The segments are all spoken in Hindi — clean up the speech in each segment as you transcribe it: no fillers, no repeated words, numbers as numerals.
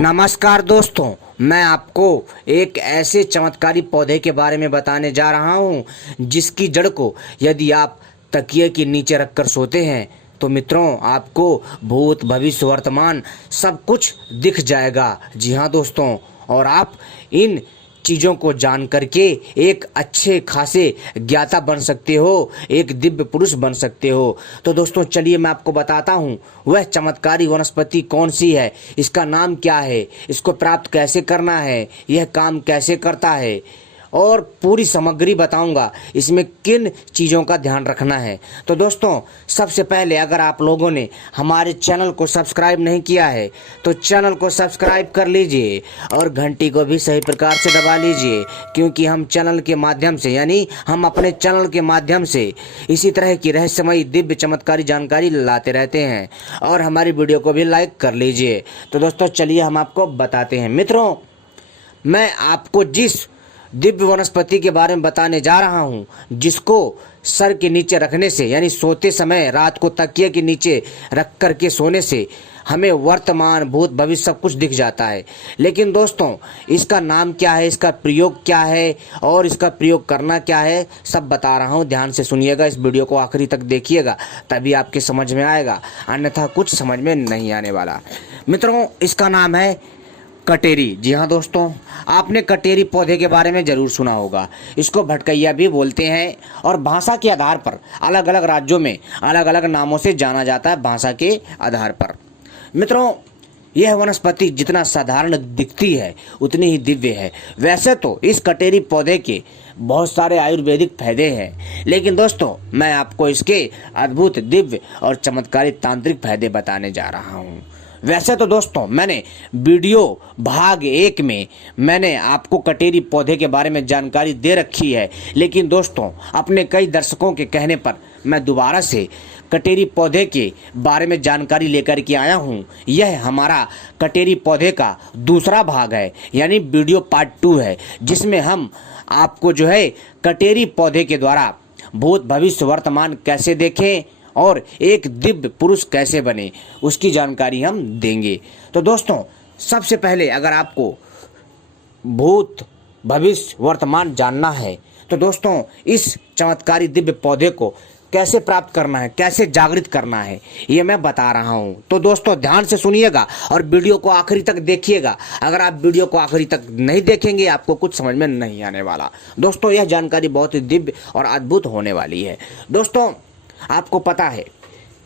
नमस्कार दोस्तों, मैं आपको एक ऐसे चमत्कारी पौधे के बारे में बताने जा रहा हूं जिसकी जड़ को यदि आप तकिए के नीचे रखकर सोते हैं तो मित्रों आपको भूत भविष्य वर्तमान सब कुछ दिख जाएगा। जी हाँ दोस्तों, और आप इन चीज़ों को जान करके एक अच्छे खासे ज्ञाता बन सकते हो, एक दिव्य पुरुष बन सकते हो। तो दोस्तों चलिए मैं आपको बताता हूँ वह चमत्कारी वनस्पति कौन सी है, इसका नाम क्या है, इसको प्राप्त कैसे करना है, यह काम कैसे करता है और पूरी सामग्री बताऊंगा, इसमें किन चीज़ों का ध्यान रखना है। तो दोस्तों सबसे पहले अगर आप लोगों ने हमारे चैनल को सब्सक्राइब नहीं किया है तो चैनल को सब्सक्राइब कर लीजिए और घंटी को भी सही प्रकार से दबा लीजिए, क्योंकि हम चैनल के माध्यम से यानी हम अपने चैनल के माध्यम से इसी तरह की रहस्यमयी दिव्य चमत्कारी जानकारी लाते रहते हैं। और हमारी वीडियो को भी लाइक कर लीजिए। तो दोस्तों चलिए हम आपको बताते हैं। मित्रों, मैं आपको जिस दिव्य वनस्पति के बारे में बताने जा रहा हूं, जिसको सर के नीचे रखने से यानी सोते समय रात को तकिए के नीचे रख कर के सोने से हमें वर्तमान भूत भविष्य सब कुछ दिख जाता है। लेकिन दोस्तों इसका नाम क्या है, इसका प्रयोग क्या है और इसका प्रयोग करना क्या है, सब बता रहा हूं। ध्यान से सुनिएगा, इस वीडियो को आखिरी तक देखिएगा, तभी आपके समझ में आएगा, अन्यथा कुछ समझ में नहीं आने वाला। मित्रों इसका नाम है कटेरी। जी हाँ दोस्तों, आपने कटेरी पौधे के बारे में जरूर सुना होगा। इसको भटकैया भी बोलते हैं और भाषा के आधार पर अलग अलग राज्यों में अलग अलग नामों से जाना जाता है, भाषा के आधार पर। मित्रों यह वनस्पति जितना साधारण दिखती है उतनी ही दिव्य है। वैसे तो इस कटेरी पौधे के बहुत सारे आयुर्वेदिक फायदे हैं, लेकिन दोस्तों मैं आपको इसके अद्भुत दिव्य और चमत्कारी तांत्रिक फायदे बताने जा रहा हूँ। वैसे तो दोस्तों मैंने वीडियो भाग 1 में मैंने आपको कटेरी पौधे के बारे में जानकारी दे रखी है, लेकिन दोस्तों अपने कई दर्शकों के कहने पर मैं दोबारा से कटेरी पौधे के बारे में जानकारी लेकर के आया हूँ। यह हमारा कटेरी पौधे का दूसरा भाग है, यानी वीडियो पार्ट 2 है, जिसमें हम आपको जो है कटेरी पौधे के द्वारा भूत भविष्य वर्तमान कैसे देखें और एक दिव्य पुरुष कैसे बने उसकी जानकारी हम देंगे। तो दोस्तों सबसे पहले अगर आपको भूत भविष्य वर्तमान जानना है तो दोस्तों इस चमत्कारी दिव्य पौधे को कैसे प्राप्त करना है, कैसे जागृत करना है, ये मैं बता रहा हूँ। तो दोस्तों ध्यान से सुनिएगा और वीडियो को आखिरी तक देखिएगा। अगर आप वीडियो को आखिरी तक नहीं देखेंगे आपको कुछ समझ में नहीं आने वाला। दोस्तों यह जानकारी बहुत ही दिव्य और अद्भुत होने वाली है। दोस्तों आपको पता है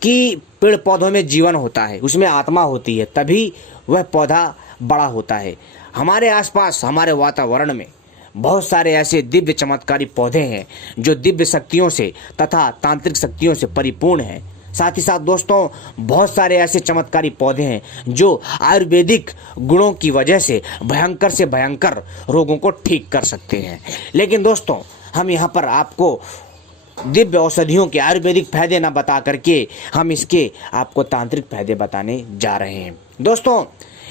कि पेड़ पौधों में जीवन होता है, उसमें आत्मा होती है, तभी वह पौधा बड़ा होता है। हमारे आसपास हमारे वातावरण में बहुत सारे ऐसे दिव्य चमत्कारी पौधे हैं जो दिव्य शक्तियों से तथा तांत्रिक शक्तियों से परिपूर्ण हैं। साथ ही साथ दोस्तों बहुत सारे ऐसे चमत्कारी पौधे हैं जो आयुर्वेदिक गुणों की वजह से भयंकर से भयंकर रोगों को ठीक कर सकते हैं। लेकिन दोस्तों हम यहाँ पर आपको दिव्य औषधियों के आयुर्वेदिक फायदे ना बता करके हम इसके आपको तांत्रिक फायदे बताने जा रहे हैं। दोस्तों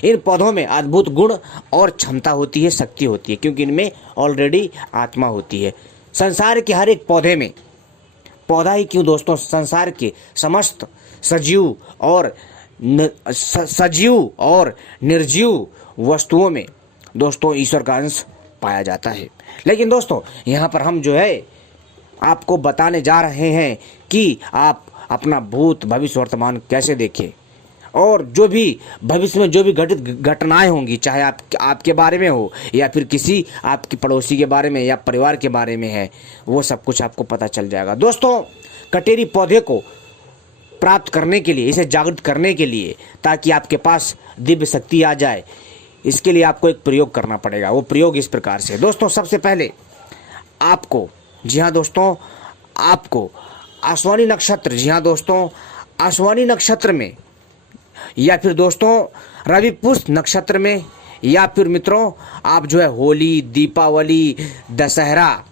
इन पौधों में अद्भुत गुण और क्षमता होती है, शक्ति होती है, क्योंकि इनमें ऑलरेडी आत्मा होती है। संसार के हर एक पौधे में, पौधा ही क्यों दोस्तों, संसार के समस्त सजीव और निर्जीव वस्तुओं में दोस्तों ईश्वर का अंश पाया जाता है। लेकिन दोस्तों यहाँ पर हम जो है आपको बताने जा रहे हैं कि आप अपना भूत भविष्य वर्तमान कैसे देखें और जो भी भविष्य में जो भी घटित घटनाएं होंगी, चाहे आपके बारे में हो या फिर किसी आपके पड़ोसी के बारे में या परिवार के बारे में है, वो सब कुछ आपको पता चल जाएगा। दोस्तों कटेरी पौधे को प्राप्त करने के लिए, इसे जागृत करने के लिए, ताकि आपके पास दिव्य शक्ति आ जाए, इसके लिए आपको एक प्रयोग करना पड़ेगा। वो प्रयोग इस प्रकार से दोस्तों, सबसे पहले आपको, जी हाँ दोस्तों, आपको अश्विनी नक्षत्र, जी हाँ दोस्तों अश्विनी नक्षत्र में या फिर दोस्तों रवि पुष्य नक्षत्र में या फिर मित्रों आप जो है होली, दीपावली, दशहरा,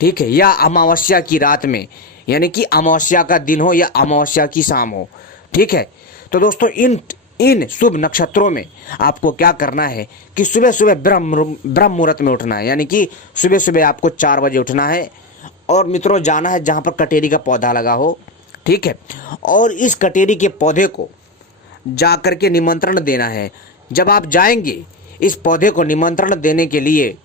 ठीक है, या अमावस्या की रात में, यानी कि अमावस्या का दिन हो या अमावस्या की शाम हो, ठीक है। तो दोस्तों इन शुभ नक्षत्रों में आपको क्या करना है कि सुबह सुबह ब्रह्म मुहूर्त में उठना है, यानी कि सुबह सुबह आपको 4 बजे उठना है और मित्रों जाना है जहाँ पर कटेरी का पौधा लगा हो, ठीक है, और इस कटेरी के पौधे को जा कर के निमंत्रण देना है जब आप जाएंगे इस पौधे को निमंत्रण देने के लिए,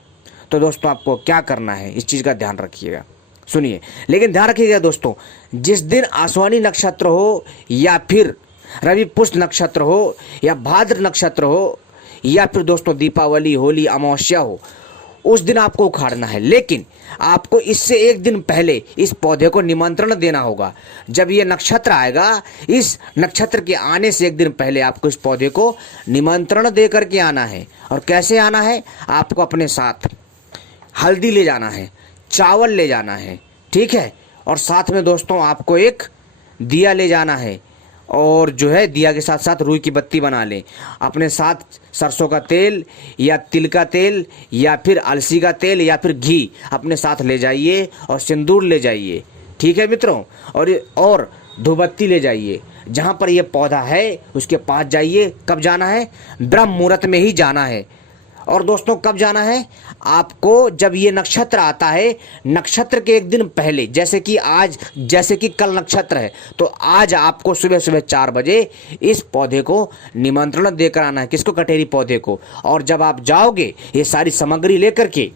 तो दोस्तों आपको क्या करना है, इस चीज़ का ध्यान रखिएगा। सुनिए, लेकिन ध्यान रखिएगा दोस्तों, जिस दिन आश्वानी नक्षत्र हो या फिर रवि पुष्य नक्षत्र हो या भाद्र नक्षत्र हो या फिर दोस्तों दीपावली, होली, अमावस्या हो, उस दिन आपको उखाड़ना है। लेकिन आपको इससे एक दिन पहले इस पौधे को निमंत्रण देना होगा। जब ये नक्षत्र आएगा, इस नक्षत्र के आने से एक दिन पहले आपको इस पौधे को निमंत्रण दे करके आना है। और कैसे आना है, आपको अपने साथ हल्दी ले जाना है, चावल ले जाना है, ठीक है, और साथ में दोस्तों आपको एक दिया ले जाना है, और जो है दिया के साथ साथ रुई की बत्ती बना लें। अपने साथ सरसों का तेल या तिल का तेल या फिर अलसी का तेल या फिर घी अपने साथ ले जाइए और सिंदूर ले जाइए, ठीक है मित्रों। और धूपबत्ती ले जाइए। जहाँ पर ये पौधा है उसके पास जाइए। कब जाना है, ब्रह्म मुहूर्त में ही जाना है। और दोस्तों कब जाना है, आपको जब ये नक्षत्र आता है, नक्षत्र के एक दिन पहले, जैसे कि कल नक्षत्र है, तो आज आपको सुबह सुबह 4 बजे इस पौधे को निमंत्रण देकर आना है। किसको, कटेरी पौधे को। और जब आप जाओगे ये सारी सामग्री लेकर के,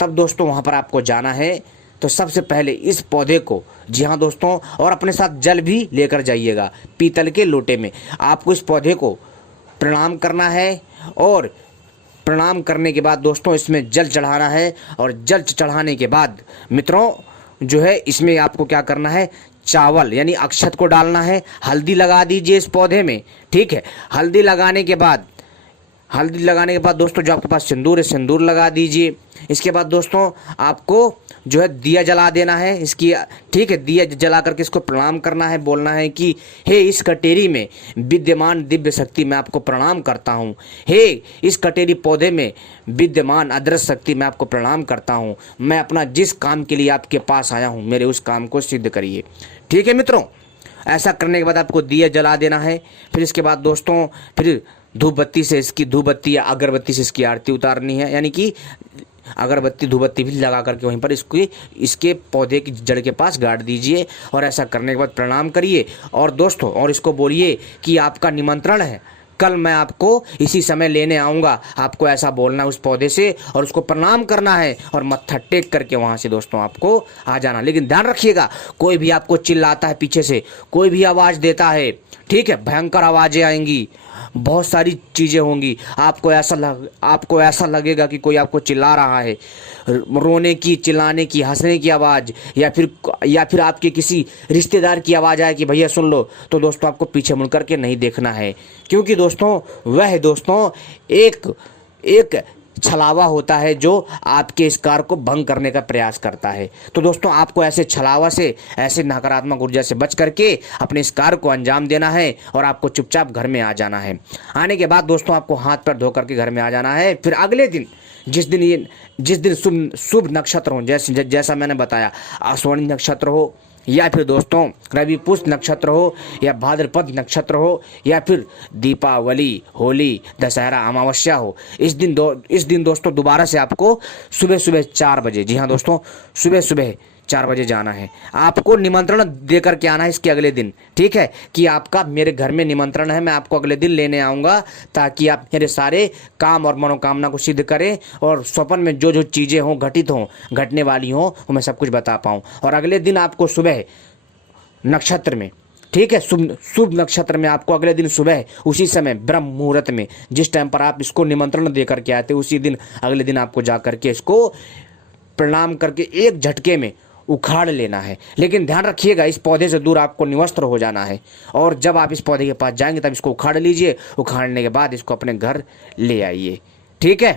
तब दोस्तों वहाँ पर आपको जाना है। तो सबसे पहले इस पौधे को, जी हाँ दोस्तों, और अपने साथ जल भी लेकर जाइएगा, पीतल के लोटे में। आपको इस पौधे को प्रणाम करना है और प्रणाम करने के बाद दोस्तों इसमें जल चढ़ाना है। और जल चढ़ाने के बाद मित्रों जो है इसमें आपको क्या करना है, चावल यानी अक्षत को डालना है। हल्दी लगा दीजिए इस पौधे में, ठीक है। हल्दी लगाने के बाद दोस्तों जो आपके पास सिंदूर है, सिंदूर लगा दीजिए। इसके बाद दोस्तों आपको जो है दिया जला देना है इसकी, ठीक है। दिया जला करके इसको प्रणाम करना है, बोलना है कि हे इस कटेरी में विद्यमान दिव्य शक्ति, मैं आपको प्रणाम करता हूँ। हे इस कटेरी पौधे में विद्यमान अदृश्य शक्ति, मैं आपको प्रणाम करता हूँ। मैं अपना जिस काम के लिए आपके पास आया हूँ, मेरे उस काम को सिद्ध करिए, ठीक है मित्रों। ऐसा करने के बाद आपको दिया जला देना है। फिर इसके बाद दोस्तों फिर धूपबत्ती या अगरबत्ती से इसकी आरती उतारनी है, यानी कि अगरबत्ती धूपबत्ती भी लगा करके वहीं पर इसके पौधे की जड़ के पास गाड़ दीजिए। और ऐसा करने के बाद प्रणाम करिए। और दोस्तों और इसको बोलिए कि आपका निमंत्रण है, कल मैं आपको इसी समय लेने आऊँगा। आपको ऐसा बोलना है उस पौधे से और उसको प्रणाम करना है और मत्था टेक करके वहाँ से दोस्तों आपको आ जाना। लेकिन ध्यान रखिएगा, कोई भी आपको चिल्लाता है पीछे से, कोई भी आवाज़ देता है, ठीक है, भयंकर आवाज़ें आएंगी, बहुत सारी चीज़ें होंगी। आपको ऐसा लगेगा कि कोई आपको चिल्ला रहा है, रोने की, चिल्लाने की, हंसने की आवाज़, या फिर आपके किसी रिश्तेदार की आवाज़ आए कि भैया सुन लो, तो दोस्तों आपको पीछे मुड़ करके नहीं देखना है। क्योंकि दोस्तों वह दोस्तों एक छलावा होता है जो आपके इस कार्य को भंग करने का प्रयास करता है। तो दोस्तों आपको ऐसे छलावा से, ऐसे नकारात्मक ऊर्जा से बच करके अपने इस कार्य को अंजाम देना है और आपको चुपचाप घर में आ जाना है। आने के बाद दोस्तों आपको हाथ पैर धो करके घर में आ जाना है। फिर अगले दिन जिस दिन शुभ नक्षत्र हो, जैसा मैंने बताया, आश्विनी नक्षत्र हो या फिर दोस्तों रवि पुष्य नक्षत्र हो या भाद्रपद नक्षत्र हो या फिर दीपावली, होली, दशहरा, अमावस्या हो, इस दिन दोस्तों दोबारा से आपको सुबह सुबह 4 बजे, जी हाँ दोस्तों सुबह सुबह 4 बजे जाना है। आपको निमंत्रण दे करके आना है इसके अगले दिन, ठीक है, कि आपका मेरे घर में निमंत्रण है, मैं आपको अगले दिन लेने आऊँगा ताकि आप मेरे सारे काम और मनोकामना को सिद्ध करें और स्वप्न में जो चीज़ें हों, घटने वाली हों, वो मैं सब कुछ बता पाऊँ। और अगले दिन आपको सुबह नक्षत्र में, ठीक है, शुभ नक्षत्र में आपको अगले दिन सुबह उसी समय ब्रह्म मुहूर्त में, जिस टाइम पर आप इसको निमंत्रण दे करके आते, उसी दिन अगले दिन आपको जा करके इसको प्रणाम करके एक झटके में उखाड़ लेना है। लेकिन ध्यान रखिएगा, इस पौधे से दूर आपको निवस्त्र हो जाना है। और जब आप इस पौधे के पास जाएंगे तब इसको उखाड़ लीजिए। उखाड़ने के बाद इसको अपने घर ले आइए, ठीक है।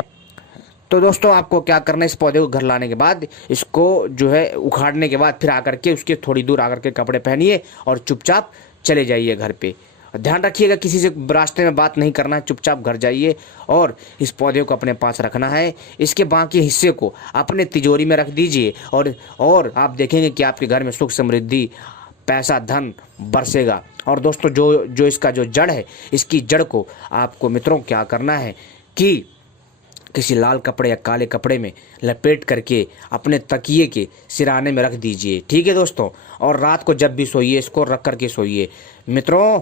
तो दोस्तों आपको क्या करना है, इस पौधे को घर लाने के बाद इसको जो है उखाड़ने के बाद फिर आकर के उसके थोड़ी दूर आकर के कपड़े पहनिए और चुपचाप चले जाइए घर पे। ध्यान रखिएगा किसी से रास्ते में बात नहीं करना है, चुपचाप घर जाइए और इस पौधे को अपने पास रखना है। इसके बाकी हिस्से को अपने तिजोरी में रख दीजिए और आप देखेंगे कि आपके घर में सुख समृद्धि, पैसा, धन बरसेगा। और दोस्तों जो इसका जो जड़ है, इसकी जड़ को आपको मित्रों क्या करना है कि किसी लाल कपड़े या काले कपड़े में लपेट करके अपने तकिए के सिराने में रख दीजिए, ठीक है दोस्तों। और रात को जब भी सोइए इसको रख करके सोइए मित्रों।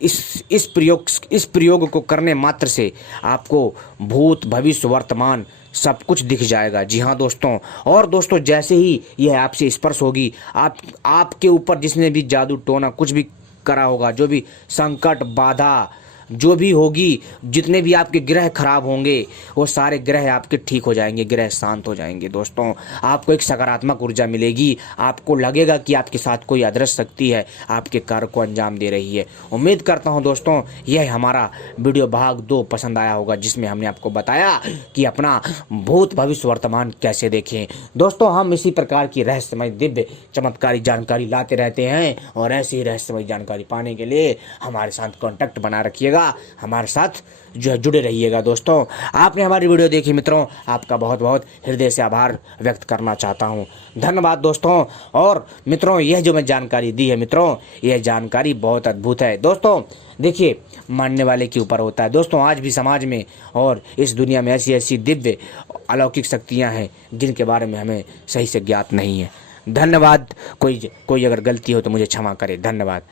इस प्रयोग को करने मात्र से आपको भूत भविष्य वर्तमान सब कुछ दिख जाएगा। जी हाँ दोस्तों, और दोस्तों जैसे ही यह आपसे स्पर्श होगी, आपके ऊपर जिसने भी जादू टोना कुछ भी करा होगा, जो भी संकट बाधा जो भी होगी, जितने भी आपके ग्रह खराब होंगे, वो सारे ग्रह आपके ठीक हो जाएंगे, ग्रह शांत हो जाएंगे। दोस्तों आपको एक सकारात्मक ऊर्जा मिलेगी, आपको लगेगा कि आपके साथ कोई अदृश्य शक्ति है, आपके कार्य को अंजाम दे रही है। उम्मीद करता हूं दोस्तों यह हमारा वीडियो भाग 2 पसंद आया होगा, जिसमें हमने आपको बताया कि अपना भूत भविष्य वर्तमान कैसे देखें। दोस्तों हम इसी प्रकार की रहस्यमय दिव्य चमत्कारी जानकारी लाते रहते हैं, और ऐसी रहस्यमय जानकारी पाने के लिए हमारे साथ कॉन्टैक्ट बना रखिएगा, हमारे साथ जो है जुड़े रहिएगा। दोस्तों आपने हमारी वीडियो देखी, मित्रों आपका बहुत बहुत हृदय से आभार व्यक्त करना चाहता हूं। धन्यवाद दोस्तों। और मित्रों यह जो मैं जानकारी दी है मित्रों, यह जानकारी बहुत अद्भुत है। दोस्तों देखिए मानने वाले के ऊपर होता है। दोस्तों आज भी समाज में और इस दुनिया में ऐसी ऐसी दिव्य अलौकिक शक्तियां हैं जिनके बारे में हमें सही से ज्ञात नहीं है। धन्यवाद। कोई अगर गलती हो तो मुझे क्षमा करे। धन्यवाद।